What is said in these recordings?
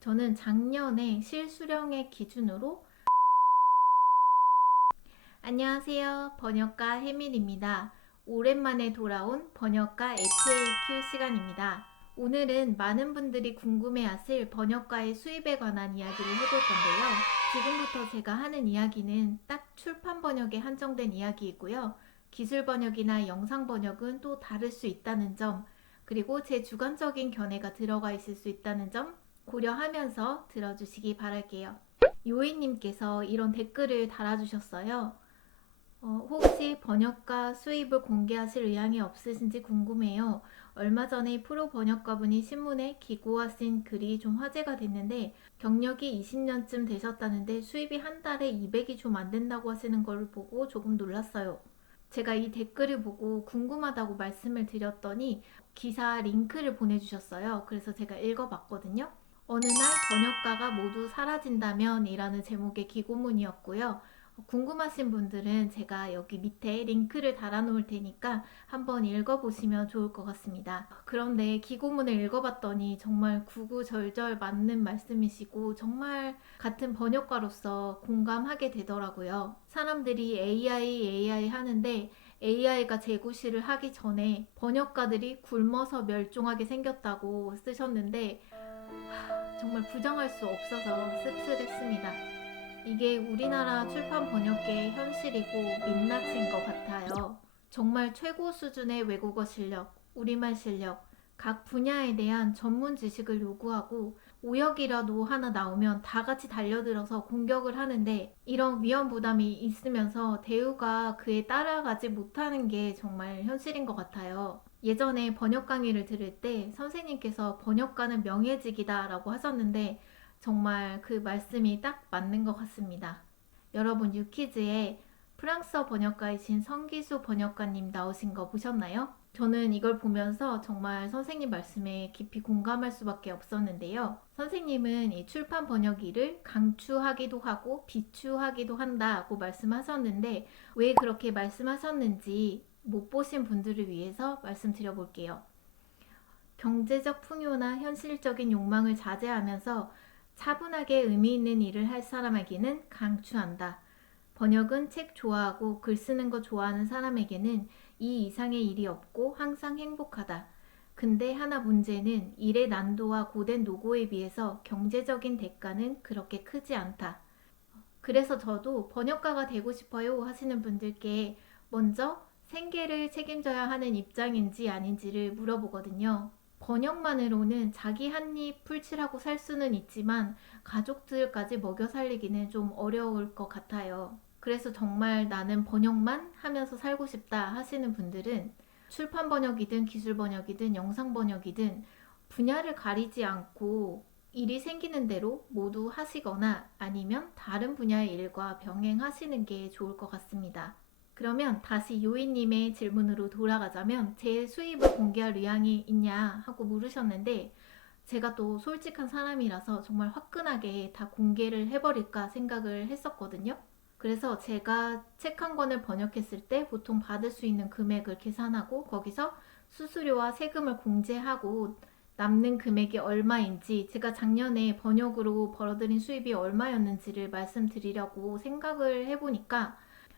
저는 작년에 실수령의 기준으로 안녕하세요. 번역가 해밀입니다. 오랜만에 돌아온 번역가 FAQ 시간입니다. 오늘은 많은 분들이 궁금해하실 번역가의 수입에 관한 이야기를 해볼 건데요. 지금부터 제가 하는 이야기는 딱 출판 번역에 한정된 이야기이고요. 기술 번역이나 영상 번역은 또 다를 수 있다는 점, 그리고 제 주관적인 견해가 들어가 있을 수 있다는 점 고려하면서 들어주시기 바랄게요. 요이님께서 이런 댓글을 달아주셨어요. 어, 혹시 번역가 수입을 공개하실 의향이 없으신지 궁금해요. 얼마 전에 프로 번역가분이 신문에 기고하신 글이 좀 화제가 됐는데 경력이 20년쯤 되셨다는데 수입이 한 달에 200이 좀 안 된다고 하시는 걸 보고 조금 놀랐어요. 제가 이 댓글을 보고 궁금하다고 말씀을 드렸더니 기사 링크를 보내주셨어요. 그래서 제가 읽어봤거든요. 어느 날 번역가가 모두 사라진다면 이라는 제목의 기고문이었고요. 궁금하신 분들은 제가 여기 밑에 링크를 달아놓을 테니까 한번 읽어보시면 좋을 것 같습니다. 그런데 기고문을 읽어봤더니 정말 구구절절 맞는 말씀이시고 정말 같은 번역가로서 공감하게 되더라고요. 사람들이 AI, AI 하는데 AI가 재구시를 하기 전에 번역가들이 굶어서 멸종하게 생겼다고 쓰셨는데 하, 정말 부정할 수 없어서 씁쓸했습니다. 이게 우리나라 출판 번역계의 현실이고 민낯인 것 같아요. 정말 최고 수준의 외국어 실력, 우리말 실력, 각 분야에 대한 전문 지식을 요구하고 오역이라도 하나 나오면 다 같이 달려들어서 공격을 하는데 이런 위험 부담이 있으면서 대우가 그에 따라가지 못하는 게 정말 현실인 것 같아요. 예전에 번역 강의를 들을 때 선생님께서 번역가는 명예직이다 라고 하셨는데 정말 그 말씀이 딱 맞는 것 같습니다. 여러분 유키즈에 프랑스어 번역가이신 성기수 번역가님 나오신 거 보셨나요? 저는 이걸 보면서 정말 선생님 말씀에 깊이 공감할 수밖에 없었는데요. 선생님은 이 출판 번역 일을 강추하기도 하고 비추하기도 한다고 말씀하셨는데 왜 그렇게 말씀하셨는지 못 보신 분들을 위해서 말씀드려 볼게요. 경제적 풍요나 현실적인 욕망을 자제하면서 차분하게 의미 있는 일을 할 사람에게는 강추한다. 번역은 책 좋아하고 글 쓰는 거 좋아하는 사람에게는 이 이상의 일이 없고 항상 행복하다. 근데 하나 문제는 일의 난도와 고된 노고에 비해서 경제적인 대가는 그렇게 크지 않다. 그래서 저도 번역가가 되고 싶어요 하시는 분들께 먼저 생계를 책임져야 하는 입장인지 아닌지를 물어보거든요. 번역만으로는 자기 한 입 풀칠하고 살 수는 있지만 가족들까지 먹여 살리기는 좀 어려울 것 같아요. 그래서 정말 나는 번역만 하면서 살고 싶다 하시는 분들은 출판 번역이든 기술 번역이든 영상 번역이든 분야를 가리지 않고 일이 생기는 대로 모두 하시거나 아니면 다른 분야의 일과 병행하시는 게 좋을 것 같습니다. 그러면 다시 요이님의 질문으로 돌아가자면 제 수입을 공개할 의향이 있냐 하고 물으셨는데 제가 또 솔직한 사람이라서 정말 화끈하게 다 공개를 해버릴까 생각을 했었거든요. 그래서 제가 책 한 권을 번역했을 때 보통 받을 수 있는 금액을 계산하고 거기서 수수료와 세금을 공제하고 남는 금액이 얼마인지 제가 작년에 번역으로 벌어들인 수입이 얼마였는지를 말씀드리려고 생각을 해보니까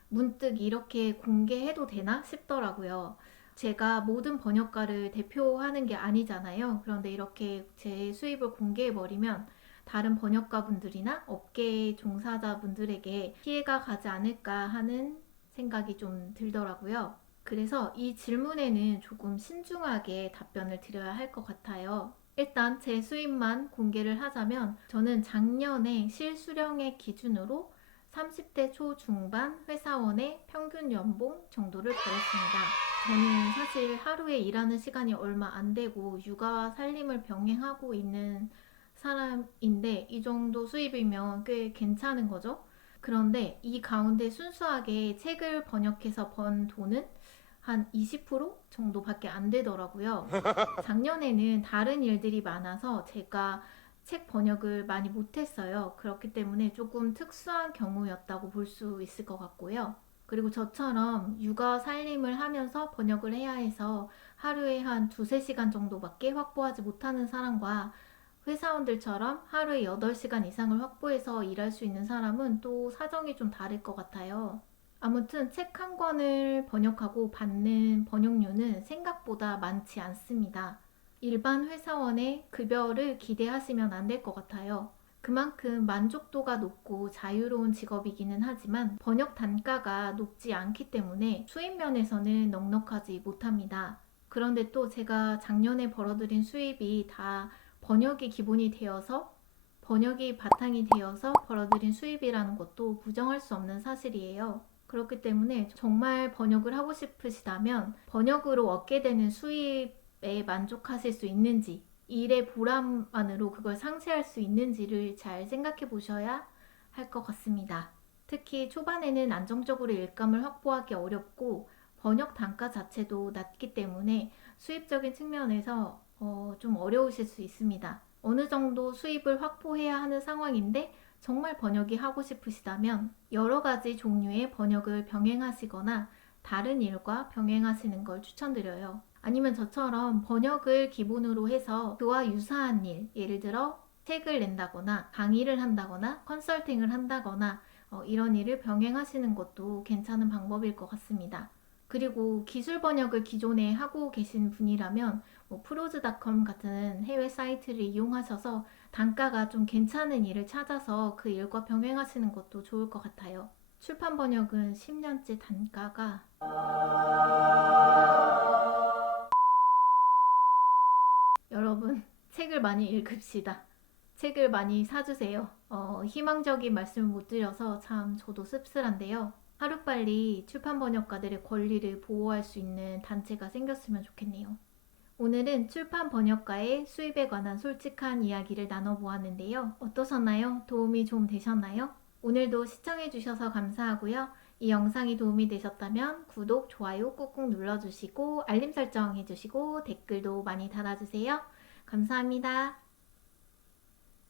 문득 이렇게 공개해도 되나 싶더라고요. 제가 모든 번역가를 대표하는 게 아니잖아요. 그런데 이렇게 제 수입을 공개해버리면 다른 번역가분들이나 업계 종사자분들에게 피해가 가지 않을까 하는 생각이 좀 들더라고요. 그래서 이 질문에는 조금 신중하게 답변을 드려야 할 것 같아요. 일단 제 수입만 공개를 하자면 저는 작년에 실수령의 기준으로 30대 초중반 회사원의 평균 연봉 정도를 벌었습니다. 저는 사실 하루에 일하는 시간이 얼마 안 되고 육아와 살림을 병행하고 있는 사람인데 이 정도 수입이면 꽤 괜찮은 거죠. 그런데 이 가운데 순수하게 책을 번역해서 번 돈은 한 20% 정도밖에 안 되더라고요. 작년에는 다른 일들이 많아서 제가 책 번역을 많이 못했어요. 그렇기 때문에 조금 특수한 경우였다고 볼 수 있을 것 같고요. 그리고 저처럼 육아 살림을 하면서 번역을 해야 해서 하루에 한 두세 시간 정도밖에 확보하지 못하는 사람과 회사원들처럼 하루에 8시간 이상을 확보해서 일할 수 있는 사람은 또 사정이 좀 다를 것 같아요. 아무튼 책 한 권을 번역하고 받는 번역료는 생각보다 많지 않습니다. 일반 회사원의 급여를 기대하시면 안 될 것 같아요. 그만큼 만족도가 높고 자유로운 직업이기는 하지만 번역 단가가 높지 않기 때문에 수입 면에서는 넉넉하지 못합니다. 그런데 또 제가 작년에 벌어들인 수입이 다 번역이 기본이 되어서 번역이 바탕이 되어서 벌어들인 수입이라는 것도 부정할 수 없는 사실이에요. 그렇기 때문에 정말 번역을 하고 싶으시다면 번역으로 얻게 되는 수입에 만족하실 수 있는지 일의 보람만으로 그걸 상쇄할 수 있는지를 잘 생각해 보셔야 할 것 같습니다. 특히 초반에는 안정적으로 일감을 확보하기 어렵고 번역 단가 자체도 낮기 때문에 수입적인 측면에서 어, 좀 어려우실 수 있습니다. 어느 정도 수입을 확보해야 하는 상황인데 정말 번역이 하고 싶으시다면 여러 가지 종류의 번역을 병행하시거나 다른 일과 병행하시는 걸 추천드려요. 아니면 저처럼 번역을 기본으로 해서 그와 유사한 일, 예를 들어 책을 낸다거나 강의를 한다거나 컨설팅을 한다거나 어, 이런 일을 병행하시는 것도 괜찮은 방법일 것 같습니다. 그리고 기술 번역을 기존에 하고 계신 분이라면 뭐 프로즈닷컴 같은 해외 사이트를 이용하셔서 단가가 좀 괜찮은 일을 찾아서 그 일과 병행하시는 것도 좋을 것 같아요. 출판 번역은 10년째 단가가 여러분 책을 많이 읽읍시다. 책을 많이 사주세요. 어, 희망적인 말씀을 못 드려서 참 저도 씁쓸한데요. 하루빨리 출판 번역가들의 권리를 보호할 수 있는 단체가 생겼으면 좋겠네요. 오늘은 출판 번역가의 수입에 관한 솔직한 이야기를 나눠보았는데요. 어떠셨나요? 도움이 좀 되셨나요? 오늘도 시청해주셔서 감사하고요. 이 영상이 도움이 되셨다면 구독, 좋아요 꾹꾹 눌러주시고 알림 설정 해주시고 댓글도 많이 달아주세요. 감사합니다.